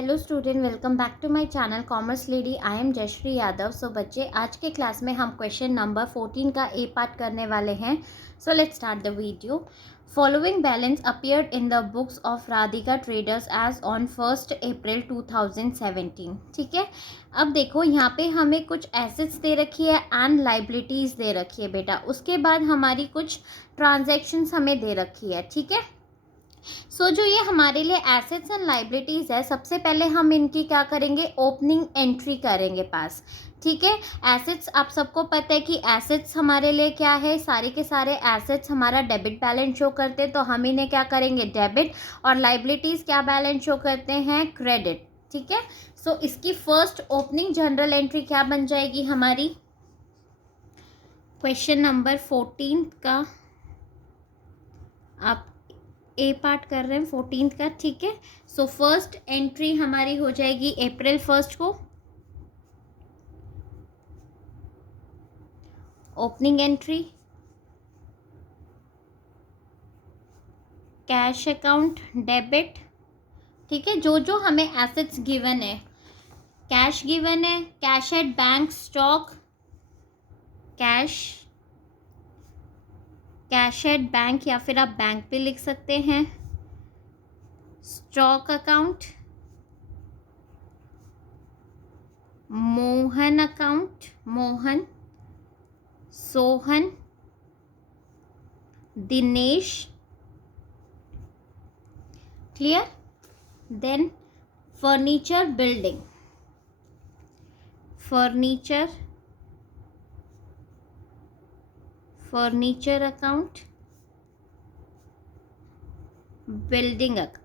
Hello student, welcome back to my channel commerce lady. I am Jayshree Yadav. So बच्चे, आज के class में हम क्वेश्चन नंबर 14 का ए पार्ट करने वाले हैं। So let's start the video. Following balance appeared in the books of Radhika traders as on 1 April 2017। ठीक है, अब देखो यहाँ पे हमें कुछ एसेट्स दे रखी है एंड लाइबिलिटीज़ दे रखी है बेटा। उसके बाद हमारी कुछ ट्रांजैक्शंस हमें दे रखी है। ठीक है, जो ये हमारे लिए एसेट्स एंड लाइबिलिटीज़ है, सबसे पहले हम इनकी क्या करेंगे, ओपनिंग एंट्री करेंगे पास। ठीक है, एसेट्स आप सबको पता है कि एसेट्स हमारे लिए क्या है, सारे के सारे एसेट्स हमारा डेबिट बैलेंस शो करते हैं, तो हम इन्हें क्या करेंगे, डेबिट। और लाइबिलिटीज़ क्या बैलेंस शो करते हैं, क्रेडिट। ठीक है, इसकी फर्स्ट ओपनिंग जनरल एंट्री क्या बन जाएगी हमारी, क्वेश्चन नंबर 14 का आप ए पार्ट कर रहे हैं 14 का। ठीक है, फर्स्ट एंट्री हमारी हो जाएगी अप्रैल 1 को, opening entry, cash account debit. ठीक है, जो हमें एसेट्स गिवन है, कैश गिवन है, cash at bank stock, cash at bank, या फिर आप बैंक पे लिख सकते हैं, stock account, Mohan account, Mohan, Sohan, Dinesh. Clear? Then furniture building, furniture account, building account.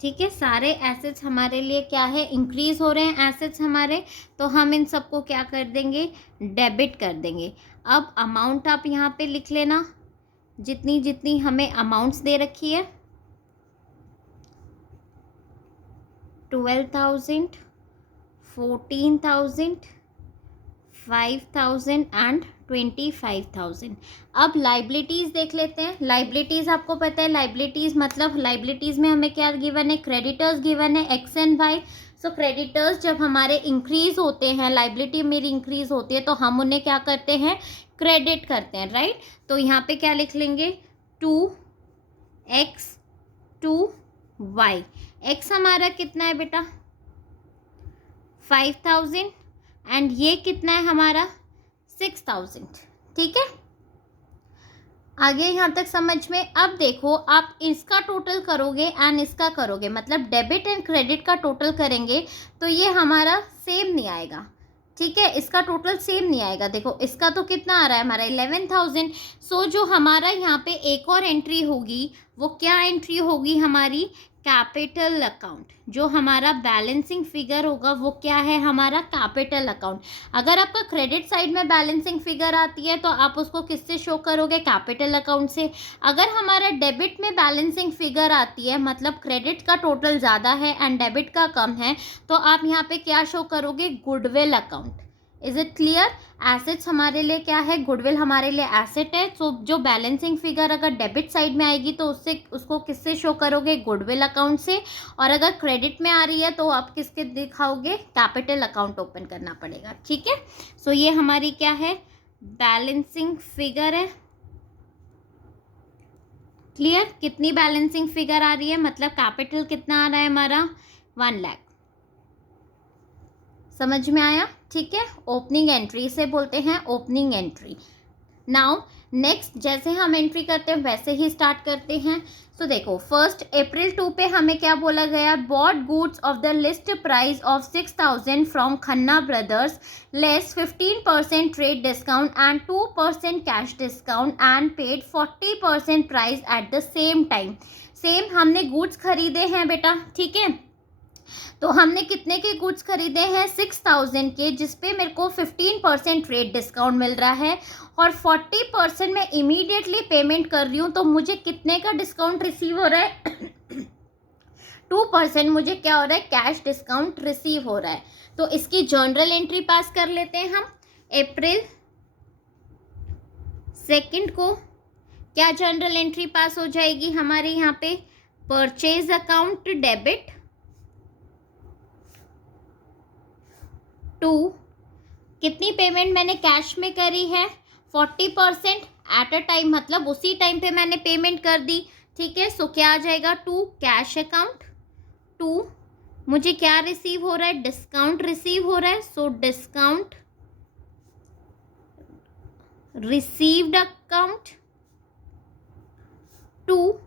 ठीक है, सारे एसेट्स हमारे लिए क्या है, इंक्रीज हो रहे हैं एसेट्स हमारे, तो हम इन सबको क्या कर देंगे, डेबिट कर देंगे। अब अमाउंट आप यहाँ पे लिख लेना, जितनी जितनी हमें अमाउंट्स दे रखी है, 12,000, 14,000, 5,000 एंड 25,000। अब लाइबिलिटीज़ देख लेते हैं। लाइबिलिटीज़ आपको पता है, लाइबिलिटीज़ मतलब लाइबिलिटीज़ में हमें क्या गिवन है, क्रेडिटर्स गिवन है, एक्स एंड वाई। क्रेडिटर्स जब हमारे इंक्रीज होते हैं, लाइबिलिटी मेरी इंक्रीज होती है, तो हम उन्हें क्या करते हैं, क्रेडिट करते हैं, राइट। तो यहाँ पे क्या लिख लेंगे, 2x 2y। एक्स हमारा कितना है बेटा, 5,000, एंड ये कितना है हमारा, 6,000। ठीक है, आगे यहाँ तक समझ में। अब देखो, आप इसका टोटल करोगे एंड इसका करोगे, मतलब डेबिट एंड क्रेडिट का टोटल करेंगे, तो ये हमारा सेम नहीं आएगा। ठीक है, इसका टोटल सेम नहीं आएगा। देखो, इसका तो कितना आ रहा है हमारा, 11,000। जो हमारा यहाँ पे एक और एंट्री होगी, वो क्या एंट्री होगी हमारी, कैपिटल अकाउंट। जो हमारा बैलेंसिंग फिगर होगा वो क्या है हमारा, कैपिटल अकाउंट। अगर आपका क्रेडिट साइड में बैलेंसिंग फिगर आती है, तो आप उसको किससे शो करोगे, कैपिटल अकाउंट से। अगर हमारा डेबिट में बैलेंसिंग फिगर आती है, मतलब क्रेडिट का टोटल ज़्यादा है एंड डेबिट का कम है, तो आप यहाँ पे क्या शो करोगे, goodwill account. Is it clear? Assets हमारे लिए क्या है, गुडविल हमारे लिए एसेट है। जो बैलेंसिंग फिगर अगर डेबिट साइड में आएगी, तो उसको किससे शो करोगे, गुडविल अकाउंट से। और अगर क्रेडिट में आ रही है, तो आप किसके दिखाओगे, कैपिटल अकाउंट ओपन करना पड़ेगा। ठीक है, ये हमारी क्या है, बैलेंसिंग फिगर है। क्लियर? कितनी बैलेंसिंग फिगर आ रही है, मतलब कैपिटल कितना आ रहा है हमारा, 1 लाख। समझ में आया? ठीक है, ओपनिंग एंट्री से बोलते हैं, ओपनिंग एंट्री। नाउ नेक्स्ट, जैसे हम एंट्री करते हैं वैसे ही स्टार्ट करते हैं। देखो, 1 अप्रैल 2 पे हमें क्या बोला गया, bought goods of the list price of 6,000 from Khanna brothers less 15% trade discount and 2% cash discount and paid 40% price at the same time. Same हमने गुड्स खरीदे हैं बेटा। ठीक है, तो हमने कितने के गुड्स खरीदे हैं, 6,000 के, जिसपे मेरे को 15% ट्रेड डिस्काउंट मिल रहा है, और 40% मैं इमीडिएटली पेमेंट कर रही हूँ, तो मुझे कितने का डिस्काउंट रिसीव हो रहा है 2% मुझे क्या हो रहा है, कैश डिस्काउंट रिसीव हो रहा है। तो इसकी जनरल एंट्री पास कर लेते हैं हम। अप्रैल 2 को क्या जनरल एंट्री पास हो जाएगी हमारे यहाँ पे, परचेज अकाउंट डेबिट, टू, कितनी पेमेंट मैंने कैश में करी है, 40% एट अ टाइम, मतलब उसी टाइम पे मैंने पेमेंट कर दी, ठीक है। सो क्या आ जाएगा, टू कैश अकाउंट, टू मुझे क्या रिसीव हो रहा है, डिस्काउंट रिसीव हो रहा है, so discount received account, to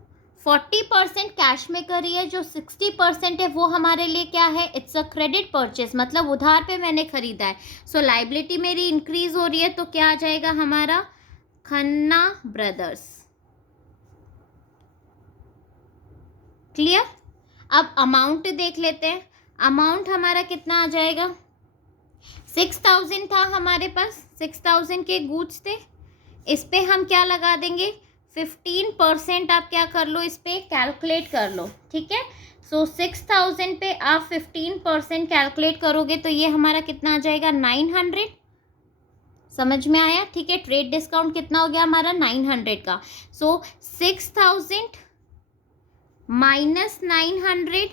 40% cash में करी है, जो 60% है वो हमारे लिए क्या है, इट्स अ क्रेडिट परचेज, मतलब उधार पे मैंने खरीदा है। सो लाइबिलिटी मेरी इंक्रीज हो रही है, तो क्या आ जाएगा हमारा, खन्ना ब्रदर्स। क्लियर। अब अमाउंट देख लेते हैं, अमाउंट हमारा कितना आ जाएगा, 6000 था हमारे पास, 6000 के गुड्स थे, इस पे हम क्या लगा देंगे, 15%, आप क्या कर लो, इस पे कैलकुलेट कर लो, ठीक है। सो 6000 पे आप 15% कैलकुलेट करोगे तो ये हमारा कितना आ जाएगा, 900। समझ में आया, ठीक है। ट्रेड डिस्काउंट कितना हो गया हमारा, 900 का। सो 6000 माइनस 900,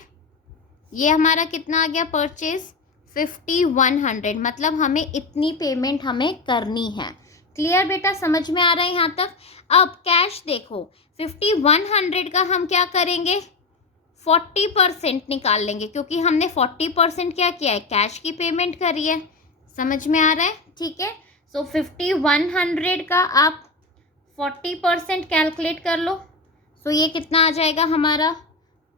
ये हमारा कितना आ गया, परचेज 5100, मतलब हमें इतनी पेमेंट हमें करनी है। क्लियर बेटा, समझ में आ रहा है यहाँ तक। अब कैश देखो, 5100 का हम क्या करेंगे, 40% निकाल लेंगे, क्योंकि हमने 40% क्या किया है, कैश की पेमेंट करी है। समझ में आ रहा है, ठीक है। सो 5100 का आप 40% कैलकुलेट कर लो, सो ये कितना आ जाएगा हमारा,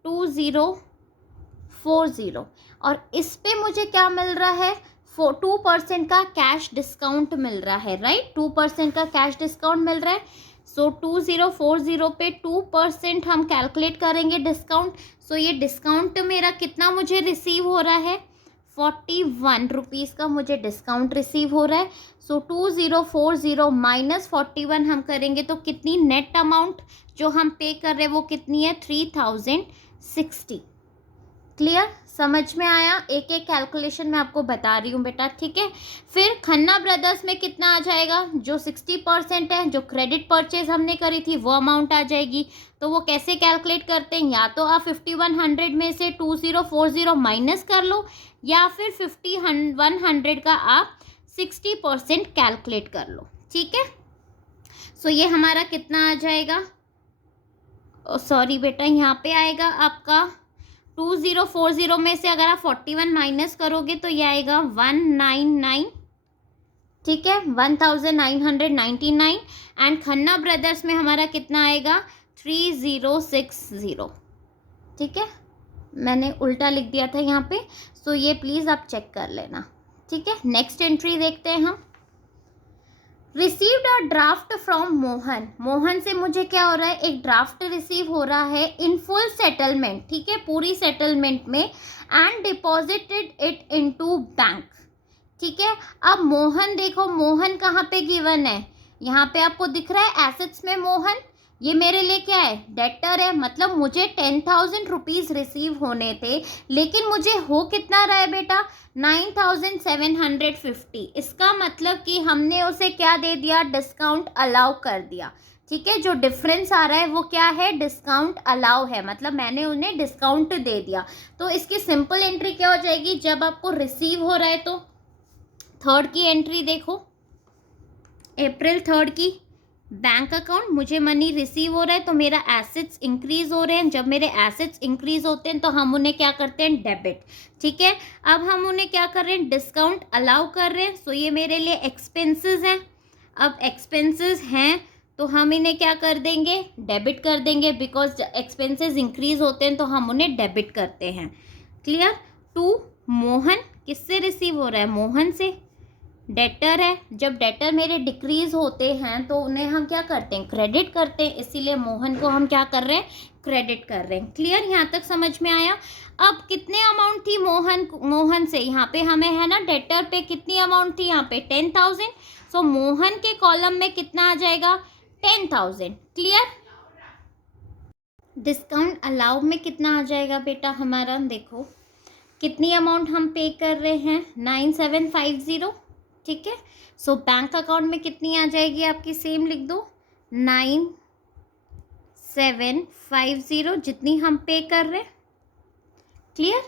2040। और इस पे मुझे क्या मिल रहा है, 2% का कैश डिस्काउंट मिल रहा है, राइट, 2% का कैश डिस्काउंट मिल रहा है। सो 2040 पे 2% हम कैलकुलेट करेंगे डिस्काउंट। सो ये डिस्काउंट मेरा कितना मुझे रिसीव हो रहा है, 41 रुपीज़ का मुझे डिस्काउंट रिसीव हो रहा है। सो 2040 माइनस 41 हम करेंगे तो कितनी नेट अमाउंट जो हम पे कर रहे हैं वो कितनी है, 3060। क्लियर, समझ में आया। एक एक कैलकुलेशन मैं आपको बता रही हूँ बेटा, ठीक है। फिर खन्ना ब्रदर्स में कितना आ जाएगा, जो 60% है, जो क्रेडिट परचेज हमने करी थी वो अमाउंट आ जाएगी। तो वो कैसे कैलकुलेट करते हैं, या तो आप 5100 में से 2040 माइनस कर लो, या फिर 5100 का आप 60% कैलकुलेट कर लो, ठीक है। सो ये हमारा कितना आ जाएगा, सॉरी बेटा, यहाँ पे आएगा आपका 2040 में से अगर आप 41 माइनस करोगे तो ये आएगा 199, ठीक है, 1999। एंड खन्ना ब्रदर्स में हमारा कितना आएगा, 3060, ठीक है। मैंने उल्टा लिख दिया था यहाँ पे, सो ये प्लीज़ आप चेक कर लेना, ठीक है। नेक्स्ट एंट्री देखते हैं हम, received a draft from Mohan, Mohan से मुझे क्या हो रहा है, एक ड्राफ्ट रिसीव हो रहा है इन फुल सेटलमेंट, ठीक है, पूरी सेटलमेंट में, and deposited it into bank, ठीक है। अब मोहन देखो, मोहन कहाँ पे गिवन है, यहाँ पे आपको दिख रहा है एसेट्स में मोहन, ये मेरे लिए क्या है, डेटर है, मतलब मुझे 10,000 रुपीज़ रिसीव होने थे, लेकिन मुझे हो कितना रहा है बेटा, 9750। इसका मतलब कि हमने उसे क्या दे दिया, डिस्काउंट अलाउ कर दिया, ठीक है। जो डिफरेंस आ रहा है वो क्या है, डिस्काउंट अलाउ है, मतलब मैंने उन्हें डिस्काउंट दे दिया। तो इसकी सिंपल एंट्री क्या हो जाएगी, जब आपको रिसीव हो रहा है तो थर्ड की एंट्री देखो, अप्रैल 3 की, बैंक अकाउंट, मुझे मनी रिसीव हो रहा है तो मेरा एसेट्स इंक्रीज हो रहे हैं, जब मेरे एसेट्स इंक्रीज होते हैं तो हम उन्हें क्या करते हैं, डेबिट, ठीक है। अब हम उन्हें क्या कर रहे हैं, डिस्काउंट अलाउ कर रहे हैं, सो ये मेरे लिए एक्सपेंसेस हैं। अब एक्सपेंसेस हैं तो हम इन्हें क्या कर देंगे, डेबिट कर देंगे, बिकॉज एक्सपेंसेस इंक्रीज होते हैं तो हम उन्हें डेबिट करते हैं। क्लियर। टू मोहन, किससे रिसीव हो रहा है, मोहन से, डेटर है, जब डेटर मेरे डिक्रीज होते हैं तो उन्हें हम क्या करते हैं, क्रेडिट करते हैं, इसीलिए मोहन को हम क्या कर रहे हैं, क्रेडिट कर रहे हैं। क्लियर, यहाँ तक समझ में आया। अब कितने अमाउंट थी मोहन से, यहाँ पे हमें है ना, डेटर पे कितनी अमाउंट थी, यहाँ पे 10,000। सो मोहन के कॉलम में कितना आ जाएगा, 10,000। क्लियर। डिस्काउंट अलाउ में कितना आ जाएगा बेटा हमारा, देखो कितनी अमाउंट हम पे कर रहे हैं, 9750, ठीक है। सो बैंक अकाउंट में कितनी आ जाएगी आपकी, सेम लिख दो, 9750, जितनी हम पे कर रहे हैं। क्लियर।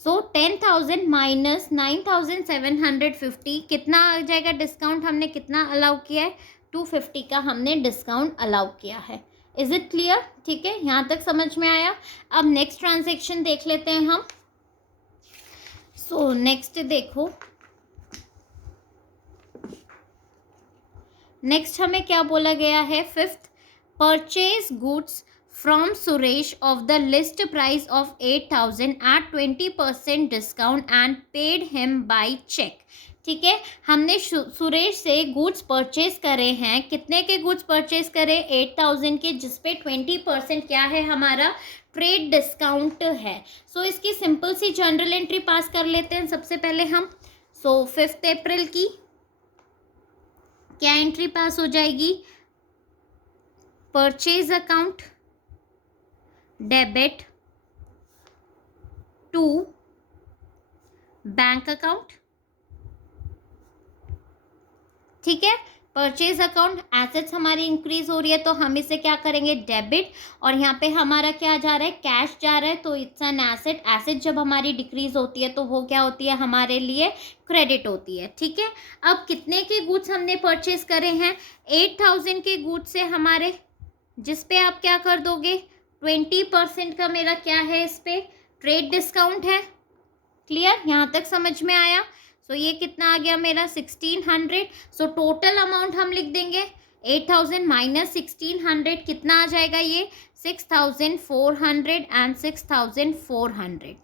सो 10,000 माइनस 9,750 कितना आ जाएगा डिस्काउंट? हमने कितना अलाउ किया है? 250 का हमने डिस्काउंट अलाउ किया है। Is it clear? ठीक है, यहाँ तक समझ में आया। अब नेक्स्ट ट्रांजेक्शन देख लेते हैं हम। सो नेक्स्ट देखो, नेक्स्ट हमें क्या बोला गया है? Fifth, purchase goods from Suresh of the list price of 8,000 at 20% discount and paid him by cheque. ठीक है, हमने सुरेश से गुड्स परचेज करे हैं। कितने के गुड्स परचेज करे? 8,000 के, जिसपे 20% क्या है हमारा? ट्रेड डिस्काउंट है। सो इसकी सिंपल सी जनरल एंट्री पास कर लेते हैं सबसे पहले हम। सो 5 अप्रैल की क्या एंट्री पास हो जाएगी? Purchase account debit to bank account. ठीक है, परचेज अकाउंट, एसेट्स हमारी इंक्रीज हो रही है तो हम इसे क्या करेंगे? डेबिट। और यहाँ पे हमारा क्या जा रहा है? कैश जा रहा है, तो इट्स एन एसेट। एसेट जब हमारी डिक्रीज होती है तो वो क्या होती है? हमारे लिए क्रेडिट होती है। ठीक है, अब कितने के गुड्स हमने परचेज करे हैं? 8,000 के गुड्स से हमारे, जिस पे आप क्या कर दोगे? 20% का मेरा क्या है? इस पे ट्रेड डिस्काउंट है। क्लियर? यहाँ तक समझ में आया? सो ये कितना आ गया मेरा? 1,600। सो टोटल अमाउंट हम लिख देंगे 8,000 माइनस 1,600 कितना आ जाएगा? ये 6,400 एंड 6,400।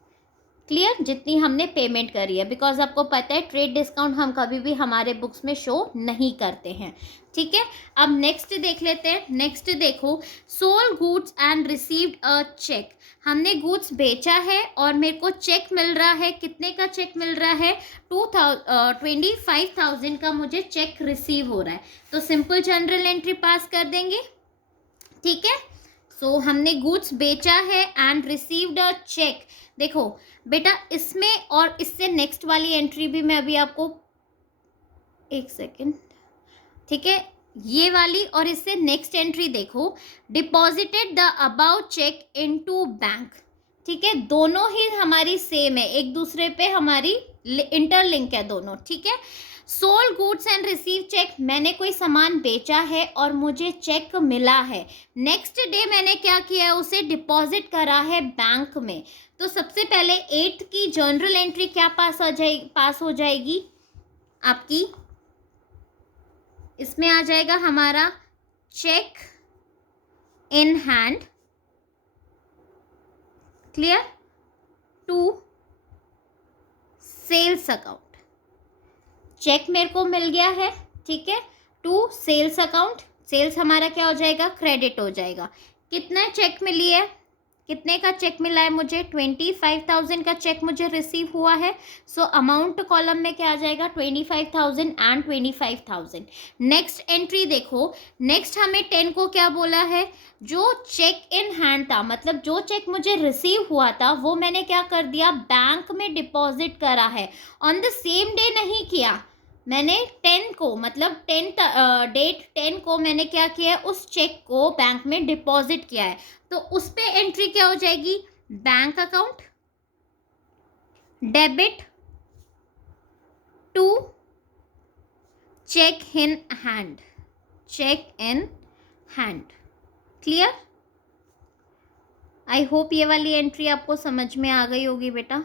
क्लियर? जितनी हमने पेमेंट करी है, बिकॉज आपको पता है ट्रेड डिस्काउंट हम कभी भी हमारे बुक्स में शो नहीं करते हैं। ठीक है, अब नेक्स्ट देख लेते हैं। नेक्स्ट देखो, sold goods and received a cheque. हमने गुड्स बेचा है और मेरे को चेक मिल रहा है। कितने का चेक मिल रहा है? 25,000 का मुझे चेक रिसीव हो रहा है। तो सिंपल जनरल एंट्री पास कर देंगे। ठीक है, सो हमने गुड्स बेचा है एंड रिसीव्ड अ चेक। देखो बेटा, इसमें और इससे नेक्स्ट वाली एंट्री भी मैं अभी आपको, एक सेकेंड। ठीक है, ये वाली और इससे नेक्स्ट एंट्री देखो, deposited the above cheque into bank. ठीक है, दोनों ही हमारी सेम है, एक दूसरे पे हमारी इंटरलिंक है दोनों। ठीक है, sold goods and receive cheque, मैंने कोई सामान बेचा है और मुझे चेक मिला है। नेक्स्ट डे मैंने क्या किया है? उसे डिपॉजिट करा है बैंक में। तो सबसे पहले 8 की जनरल एंट्री क्या पास हो जाएगी आपकी? इसमें आ जाएगा हमारा cheque in hand. Clear? To sales account. Cheque मेरे को मिल गया है। ठीक है, टू सेल्स अकाउंट। सेल्स हमारा क्या हो जाएगा? क्रेडिट हो जाएगा। कितना चेक मिली है? कितने का चेक मिला है मुझे? 25,000 का चेक मुझे रिसीव हुआ है। सो अमाउंट कॉलम में क्या आ जाएगा? 25,000 एंड 25,000। नेक्स्ट एंट्री देखो, नेक्स्ट हमें 10 को क्या बोला है? जो चेक इन हैंड था, मतलब जो चेक मुझे रिसीव हुआ था वो मैंने क्या कर दिया? बैंक में डिपॉजिट करा है। ऑन द सेम डे नहीं किया मैंने, 10 को, मतलब डेट 10 को मैंने क्या किया है? उस चेक को बैंक में डिपॉजिट किया है। तो उस पे एंट्री क्या हो जाएगी? Bank account debit to cheque in hand. Cheque in hand. Clear? I hope ये वाली एंट्री आपको समझ में आ गई होगी बेटा।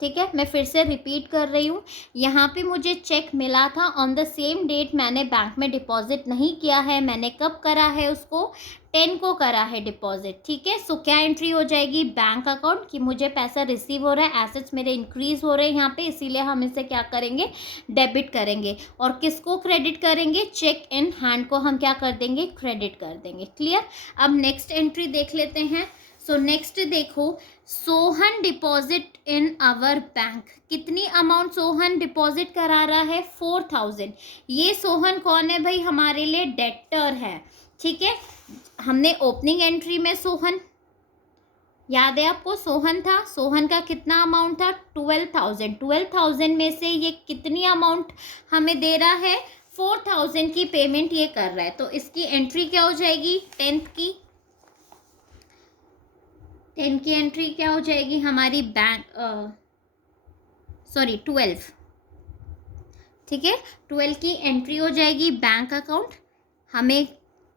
ठीक है, मैं फिर से रिपीट कर रही हूँ। यहाँ पे मुझे चेक मिला था, ऑन द सेम डेट मैंने बैंक में डिपॉजिट नहीं किया है। मैंने कब करा है उसको? 10 को करा है डिपॉजिट। ठीक है, सो क्या एंट्री हो जाएगी? बैंक अकाउंट, कि मुझे पैसा रिसीव हो रहा है, एसेट्स मेरे इंक्रीज हो रहे हैं यहाँ पे, इसीलिए हम इसे क्या करेंगे? डेबिट करेंगे। और किसको क्रेडिट करेंगे? चेक इन हैंड को हम क्या कर देंगे? क्रेडिट कर देंगे। क्लियर? अब नेक्स्ट एंट्री देख लेते हैं। सो नेक्स्ट देखो, Sohan deposit in our bank. कितनी अमाउंट सोहन डिपॉजिट करा रहा है? 4,000। ये सोहन कौन है भाई? हमारे लिए डेटर है। ठीक है, हमने ओपनिंग एंट्री में सोहन, याद है आपको? सोहन था। सोहन का कितना अमाउंट था? 12,000। 12,000 में से ये कितनी अमाउंट हमें दे रहा है? 4,000 की पेमेंट ये कर रहा है। तो इसकी एंट्री क्या हो जाएगी? 10th की। 10 की एंट्री क्या हो जाएगी हमारी बैंक, सॉरी 12, ठीक है, 12 की एंट्री हो जाएगी बैंक अकाउंट। हमें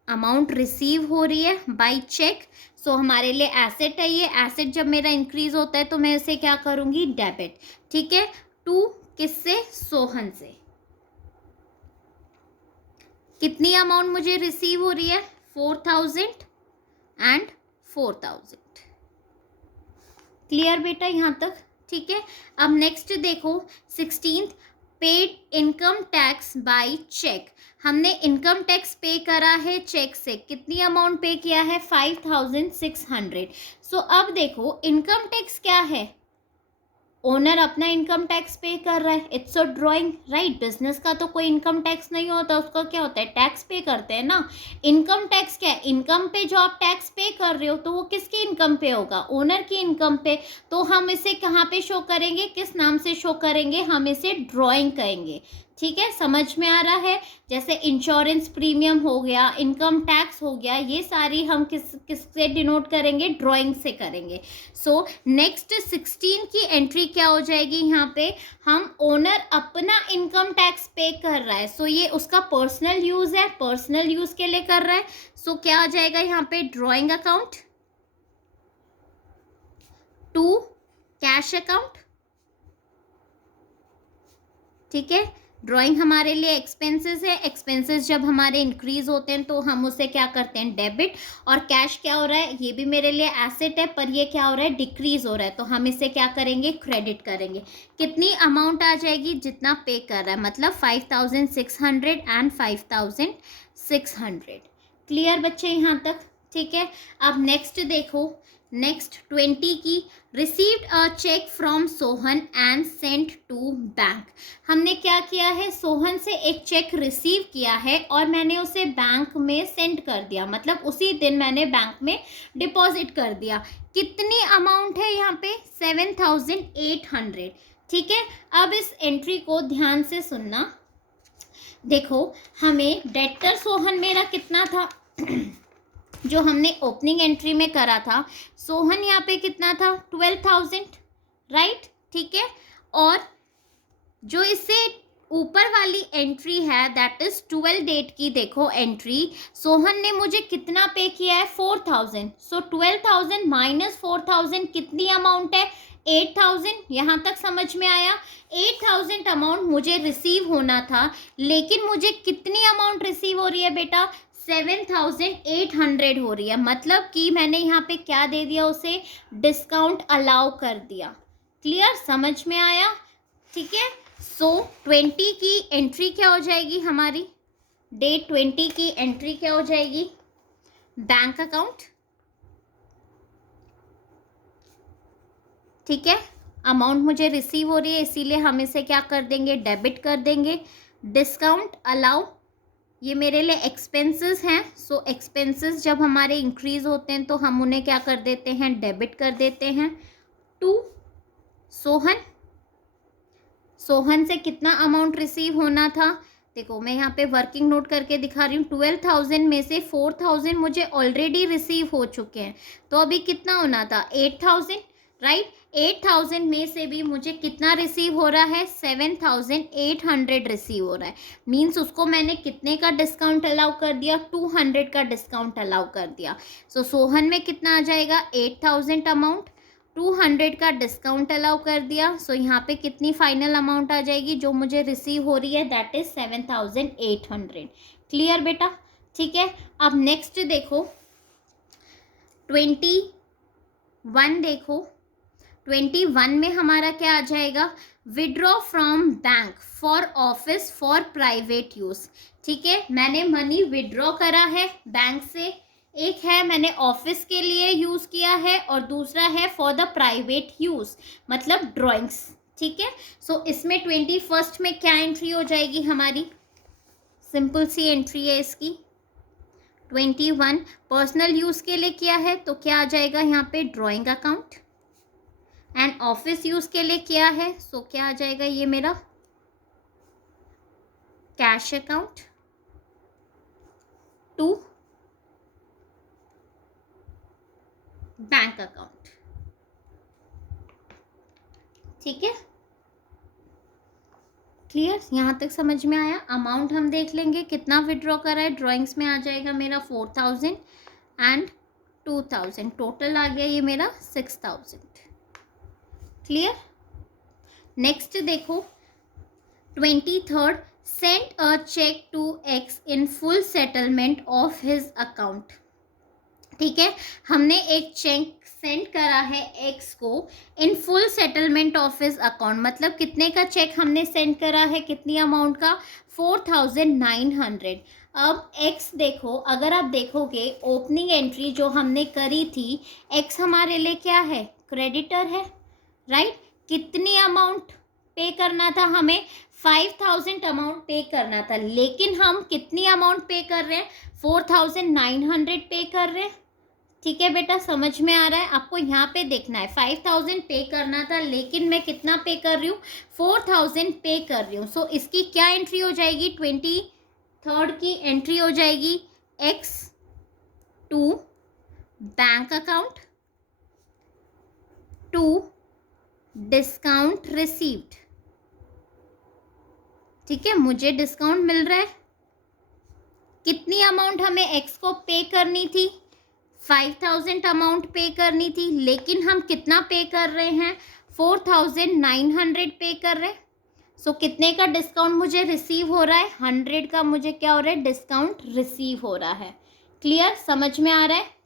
अमाउंट रिसीव हो रही है बाय चेक, सो हमारे लिए एसेट है ये। एसेट जब मेरा इंक्रीज होता है तो मैं इसे क्या करूंगी, डेबिट, ठीक है। टू किससे, सोहन से। कितनी अमाउंट मुझे रिसीव हो रही है, 4000 एंड 4000। क्लियर बेटा यहाँ तक, ठीक है। अब नेक्स्ट देखो 16th, paid income tax by cheque. हमने इनकम टैक्स पे करा है चेक से। कितनी अमाउंट पे किया है, 5600। सो अब देखो इनकम टैक्स क्या है, ओनर अपना इनकम टैक्स पे कर रहा है, it's a drawing, right. Business का तो कोई इनकम टैक्स नहीं होता, उसका क्या होता है, टैक्स पे करते हैं ना। इनकम टैक्स क्या है, इनकम पे जो आप टैक्स पे कर रहे हो तो वो किसकी इनकम पे होगा, ओनर की इनकम पे। तो हम इसे कहाँ पे शो करेंगे, किस नाम से शो करेंगे, हम इसे ड्राइंग कहेंगे, ठीक है। समझ में आ रहा है, जैसे इंश्योरेंस प्रीमियम हो गया, इनकम टैक्स हो गया, ये सारी हम किससे डिनोट करेंगे, ड्राइंग से करेंगे। सो नेक्स्ट 16 की एंट्री क्या हो जाएगी, यहाँ पे हम ओनर अपना इनकम टैक्स पे कर रहा है, सो ये उसका पर्सनल यूज है, पर्सनल यूज के लिए कर रहा है। सो क्या आ जाएगा यहाँ पे, drawing account to cash account, ठीक है। ड्राइंग हमारे लिए एक्सपेंसेस है, एक्सपेंसेस जब हमारे इंक्रीज होते हैं तो हम उसे क्या करते हैं, डेबिट। और कैश क्या हो रहा है, ये भी मेरे लिए एसेट है, पर ये क्या हो रहा है, डिक्रीज हो रहा है, तो हम इसे क्या करेंगे, क्रेडिट करेंगे। कितनी अमाउंट आ जाएगी, जितना पे कर रहा है, मतलब 5600 एंड 5600। क्लियर बच्चे यहाँ तक, ठीक है। अब नेक्स्ट देखो, नेक्स्ट 20 की, received a cheque from Sohan and sent to bank. हमने क्या किया है, सोहन से एक चेक रिसीव किया है और मैंने उसे बैंक में सेंड कर दिया, मतलब उसी दिन मैंने बैंक में डिपॉजिट कर दिया। कितनी अमाउंट है यहाँ पे, 7800, ठीक है। अब इस एंट्री को ध्यान से सुनना। देखो हमें डेटर सोहन मेरा कितना था जो हमने ओपनिंग एंट्री में करा था, सोहन यहाँ पे कितना था, 12000, राइट, ठीक है। और जो इससे ऊपर वाली एंट्री है दैट इज 12 डेट की, देखो एंट्री, सोहन ने मुझे कितना पे किया है, 4000। सो 12000 माइनस 4000 कितनी अमाउंट है, 8000। यहाँ तक समझ में आया, 8000 अमाउंट मुझे रिसीव होना था, लेकिन मुझे कितनी अमाउंट रिसीव हो रही है बेटा, 7800 हो रही है। मतलब कि मैंने यहाँ पे क्या दे दिया, उसे डिस्काउंट अलाउ कर दिया। क्लियर, समझ में आया, ठीक है। सो 20 की एंट्री क्या हो जाएगी हमारी, डे 20 की एंट्री क्या हो जाएगी, बैंक अकाउंट, ठीक है। अमाउंट मुझे रिसीव हो रही है इसीलिए हम इसे क्या कर देंगे, डेबिट कर देंगे। डिस्काउंट अलाउ, ये मेरे लिए एक्सपेंसेस हैं, सो एक्सपेंसेस जब हमारे इंक्रीज होते हैं तो हम उन्हें क्या कर देते हैं, डेबिट कर देते हैं। टू सोहन, सोहन से कितना अमाउंट रिसीव होना था, देखो मैं यहाँ पे वर्किंग नोट करके दिखा रही हूँ। 12000 में से 4000 मुझे ऑलरेडी रिसीव हो चुके हैं, तो अभी कितना होना था, 8000, राइट। 8000 में से भी मुझे कितना रिसीव हो रहा है, 7800 रिसीव हो रहा है। मीन्स उसको मैंने कितने का डिस्काउंट अलाउ कर दिया, 200 का डिस्काउंट अलाउ कर दिया। सो सोहन में कितना आ जाएगा, 8000 अमाउंट, 200 का डिस्काउंट अलाउ कर दिया। सो यहाँ पे कितनी फाइनल अमाउंट आ जाएगी जो मुझे रिसीव हो रही है, दैट इज 7800। क्लियर बेटा, ठीक है। अब नेक्स्ट देखो 21 देखो, 21 में हमारा क्या आ जाएगा, withdraw from bank for office for private use, ठीक है। मैंने मनी विड्रॉ करा है बैंक से, एक है मैंने ऑफिस के लिए यूज किया है और दूसरा है फॉर द प्राइवेट यूज, मतलब ड्राइंग्स, ठीक है। सो इसमें 21 में क्या एंट्री हो जाएगी हमारी, सिंपल सी एंट्री है इसकी। 21 पर्सनल यूज के लिए किया है तो क्या आ जाएगा यहाँ पे, drawing account. And office use के लिए किया है, सो क्या आ जाएगा ये मेरा, cash account to bank account. ठीक है, क्लियर, यहाँ तक समझ में आया। अमाउंट हम देख लेंगे कितना विड्रॉ करा है, ड्राइंग्स में आ जाएगा मेरा 4000 एंड 2000, टोटल आ गया ये मेरा 6000। क्लियर। नेक्स्ट देखो 23rd, send a cheque to X in full settlement of his account. ठीक है, हमने एक चेक सेंड करा है एक्स को इन full settlement of his account, मतलब कितने का चेक हमने सेंड करा है, कितनी अमाउंट का, 4900। अब एक्स देखो, अगर आप देखोगे ओपनिंग एंट्री जो हमने करी थी, एक्स हमारे लिए क्या है, क्रेडिटर है, राइट। कितनी अमाउंट पे करना था हमें, 5000 अमाउंट पे करना था, लेकिन हम कितनी अमाउंट पे कर रहे हैं, 4900 पे कर रहे हैं। ठीक है बेटा, समझ में आ रहा है, आपको यहाँ पे देखना है 5000 पे करना था, लेकिन मैं कितना पे कर रही हूँ, 4000 पे कर रही हूँ। सो इसकी क्या एंट्री हो जाएगी, 23rd की एंट्री हो जाएगी X to bank account to discount received. ठीक है, मुझे डिस्काउंट मिल रहा है, कितनी अमाउंट हमें एक्स को पे करनी थी, 5000 अमाउंट पे करनी थी, लेकिन हम कितना पे कर रहे हैं, 4900 पे कर रहे हैं। सो कितने का डिस्काउंट मुझे रिसीव हो रहा है, 100 का मुझे क्या हो रहा है, डिस्काउंट रिसीव हो रहा है। क्लियर, समझ में आ रहा है।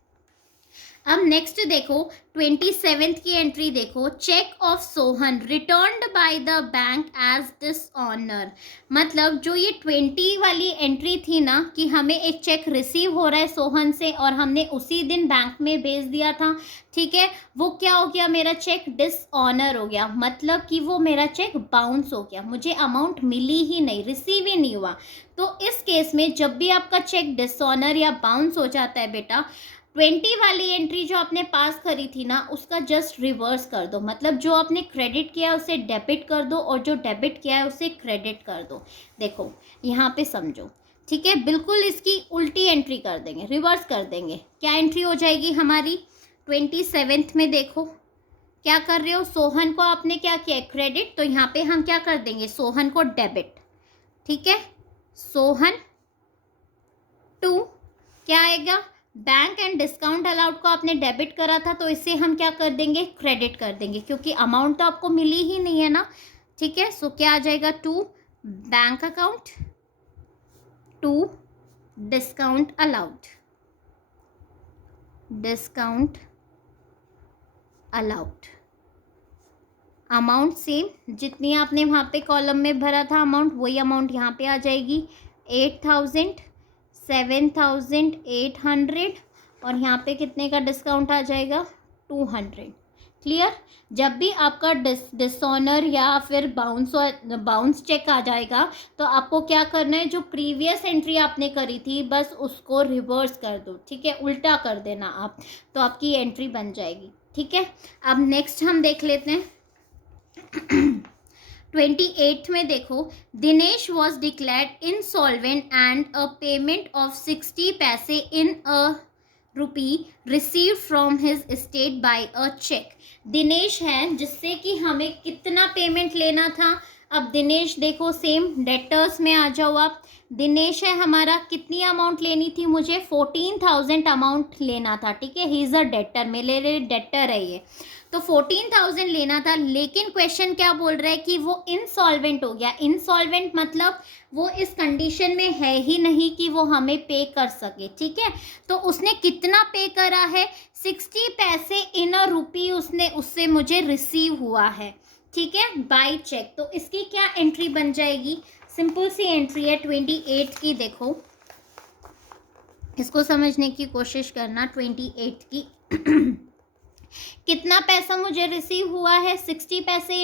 अब नेक्स्ट देखो 27th की एंट्री देखो, cheque of Sohan returned by the bank as dishonour. मतलब जो ये 20 वाली एंट्री थी ना, कि हमें एक चेक रिसीव हो रहा है सोहन से और हमने उसी दिन बैंक में भेज दिया था, ठीक है, वो क्या हो गया, मेरा चेक डिसऑनर हो गया, मतलब कि वो मेरा चेक बाउंस हो गया, मुझे अमाउंट मिली ही नहीं, रिसीव ही नहीं हुआ। तो इस केस में जब भी आपका चेक डिसऑनर या बाउंस हो जाता है बेटा, 20 वाली एंट्री जो आपने पास करी थी ना, उसका जस्ट रिवर्स कर दो, मतलब जो आपने क्रेडिट किया है उसे डेबिट कर दो और जो डेबिट किया है उसे क्रेडिट कर दो। देखो यहाँ पे समझो, ठीक है, बिल्कुल इसकी उल्टी एंट्री कर देंगे, रिवर्स कर देंगे। क्या एंट्री हो जाएगी हमारी 27th में, देखो क्या कर रहे हो, सोहन को आपने क्या किया है, क्रेडिट, तो यहाँ पे हम क्या कर देंगे, सोहन को डेबिट। ठीक है, सोहन टू क्या आएगा, बैंक एंड डिस्काउंट अलाउड को आपने डेबिट करा था, तो इसे हम क्या कर देंगे, क्रेडिट कर देंगे, क्योंकि अमाउंट तो आपको मिली ही नहीं है ना। ठीक है, सो क्या आ जाएगा, to bank account to discount allowed, discount allowed. Amount same, जितनी आपने वहाँ पे कॉलम में भरा था अमाउंट, वही अमाउंट यहाँ पे आ जाएगी, 8000, 7800, और यहाँ पे कितने का डिस्काउंट आ जाएगा, 200। क्लियर। जब भी आपका डिसऑनर या फिर बाउंस चेक आ जाएगा, तो आपको क्या करना है, जो प्रीवियस एंट्री आपने करी थी बस उसको रिवर्स कर दो, ठीक है, उल्टा कर देना आप, तो आपकी एंट्री बन जाएगी। ठीक है, अब नेक्स्ट हम देख लेते हैं 28 में देखो, Dinesh was declared insolvent and a payment of 60 paise in a rupee receive from his state by a cheque. Dinesh है जिससे कि हमें कितना पेमेंट लेना था। अब दिनेश देखो, सेम डेटर्स में आ जाओ आप, दिनेश है हमारा, कितनी अमाउंट लेनी थी मुझे, 14000 अमाउंट लेना था। ठीक है, ही इज़ अ डेटर, मेरे लिए डेटर है ये, तो 14000 लेना था, लेकिन क्वेश्चन क्या बोल रहा है कि वो इंसॉल्वेंट हो गया। इंसॉल्वेंट मतलब वो इस कंडीशन में है ही नहीं कि वो हमें पे कर सके। ठीक है, तो उसने कितना पे करा है, 60 पैसे इन अ रुपी उसने उससे मुझे रिसीव हुआ है। ठीक है, बाय चेक, तो इसकी क्या एंट्री बन जाएगी, सिंपल सी एंट्री है 28 की। देखो इसको समझने की कोशिश करना, 28 की कितना पैसा मुझे रिसीव हुआ है, 60 पैसे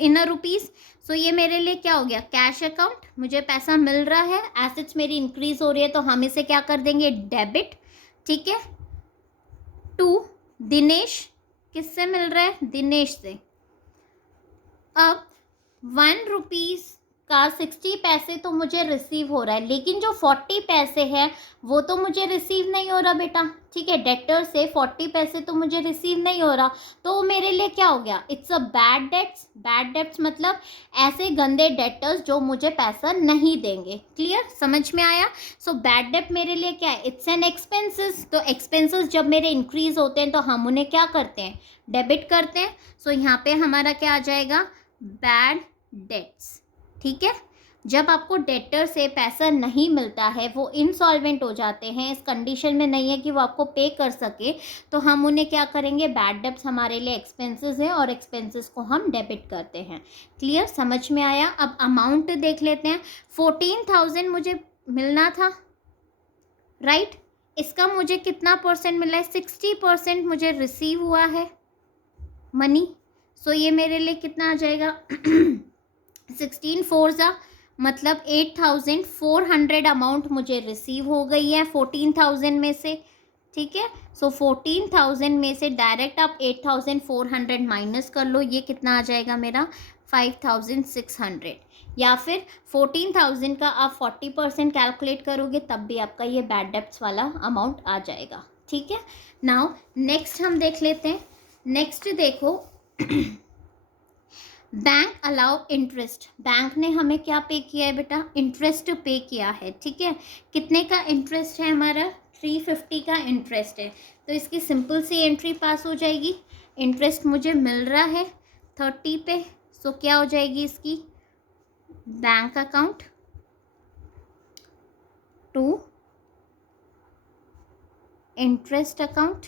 इन रुपीस। सो ये मेरे लिए क्या हो गया, कैश अकाउंट, मुझे पैसा मिल रहा है, एसेट्स मेरी इंक्रीज हो रही है, तो हम इसे क्या कर देंगे, डेबिट। ठीक है, टू दिनेश, किससे मिल रहा है, दिनेश से। अब 1 रुपीज़ का 60 पैसे तो मुझे रिसीव हो रहा है, लेकिन जो 40 पैसे है वो तो मुझे रिसीव नहीं हो रहा बेटा, ठीक है। डेटर से 40 पैसे तो मुझे रिसीव नहीं हो रहा, तो वो मेरे लिए क्या हो गया, it's a bad debts. Bad debts मतलब ऐसे गंदे डेटर्स जो मुझे पैसा नहीं देंगे। क्लियर, समझ में आया। सो बैड डेट मेरे लिए क्या है, इट्स एन एक्सपेंसेस। तो एक्सपेंसेस जब मेरे इंक्रीज होते हैं तो हम उन्हें क्या करते हैं, डेबिट करते हैं। सो यहाँ पे हमारा क्या आ जाएगा, बैड डेट्स, ठीक है। जब आपको डेटर से पैसा नहीं मिलता है, वो इंसॉल्वेंट हो जाते हैं, इस कंडीशन में नहीं है कि वो आपको पे कर सके, तो हम उन्हें क्या करेंगे, बैड डेट्स हमारे लिए एक्सपेंसेस हैं और एक्सपेंसेस को हम डेबिट करते हैं। क्लियर, समझ में आया। अब अमाउंट देख लेते हैं। 14,000 मुझे मिलना था, राइट। इसका मुझे कितना परसेंट मिला है, 60% मुझे रिसीव हुआ है मनी। सो ये मेरे लिए कितना आ जाएगा 16 4 ज़ा मतलब 8,400 अमाउंट मुझे रिसीव हो गई है 14,000 में से, ठीक है। सो 14,000 में से डायरेक्ट आप 8,400 माइनस कर लो, ये कितना आ जाएगा मेरा 5,600। या फिर 14,000 का आप 40% कैलकुलेट करोगे तब भी आपका ये बैड डेब्ट्स वाला अमाउंट आ जाएगा, ठीक है। नाउ नेक्स्ट हम देख लेते हैं। नेक्स्ट देखो बैंक अलाउ इंटरेस्ट। बैंक ने हमें क्या पे किया है बेटा, इंटरेस्ट पे किया है, ठीक है। कितने का इंटरेस्ट है हमारा, 350 का इंटरेस्ट है। तो इसकी सिंपल सी एंट्री पास हो जाएगी। इंटरेस्ट मुझे मिल रहा है 30 पे, सो क्या हो जाएगी इसकी, bank account to interest account,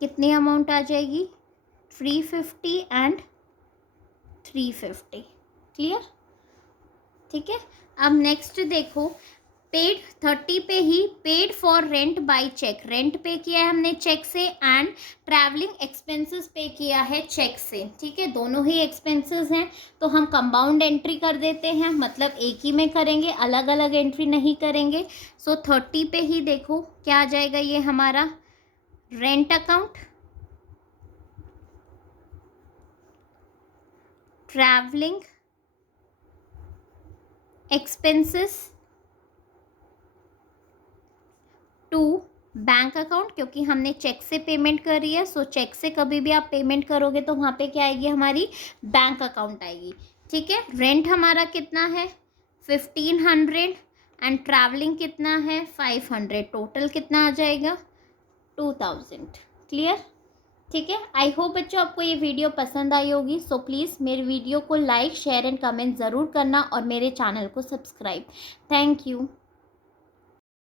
कितनी अमाउंट आ जाएगी, 350 एंड 350। क्लियर, ठीक है। अब नेक्स्ट देखो, पेड 30 पे ही paid for rent by cheque. Rent पे किया है हमने चेक से एंड ट्रैवलिंग एक्सपेंसेस पे किया है चेक से, ठीक है। दोनों ही एक्सपेंसेस हैं तो हम कंपाउंड एंट्री कर देते हैं, मतलब एक ही में करेंगे, अलग अलग एंट्री नहीं करेंगे। सो 30 पे ही देखो क्या आ जाएगा, ये हमारा rent account, travelling expenses to bank account, क्योंकि हमने चेक से पेमेंट करी है। सो चेक से कभी भी आप पेमेंट करोगे तो वहाँ पे क्या आएगी, हमारी बैंक अकाउंट आएगी, ठीक है। रेंट हमारा कितना है 1,500 एंड ट्रैवलिंग कितना है 500, टोटल कितना आ जाएगा 2,000। क्लियर, ठीक है। आई होप बच्चों आपको ये वीडियो पसंद आई होगी। सो प्लीज़ मेरे वीडियो को लाइक शेयर एंड कमेंट ज़रूर करना और मेरे चैनल को सब्सक्राइब। Thank you.